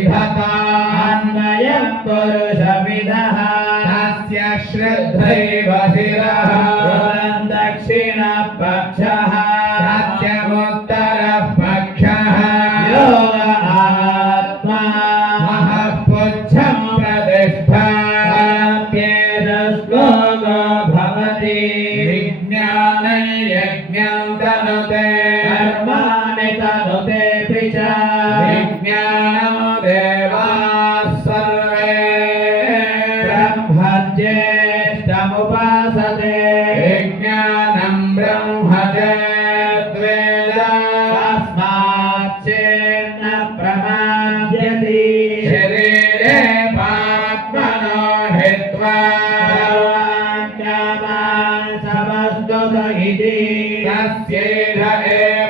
विधतान्वयः पुरुषविदः तस्य श्रद्धैव शिरः दक्षिणपक्षः सत्यमुत्तरः पक्षः योग आत्मा महःपुच्छं प्रतिष्ठाप्येतश्लोको भवति विज्ञानं यज्ञं तनुते कर्माणि तनुतेऽपि च विज्ञानं देवाः सर्वे ब्रह्मज्येष्ठमुपासते विज्ञानं ब्रह्मजेद्वेद तस्माच्चेन्न प्रमाद्यति शरीरे पात्मनो हित्वा सर्वान् कामान् समस्तुत इति तस्यैष एव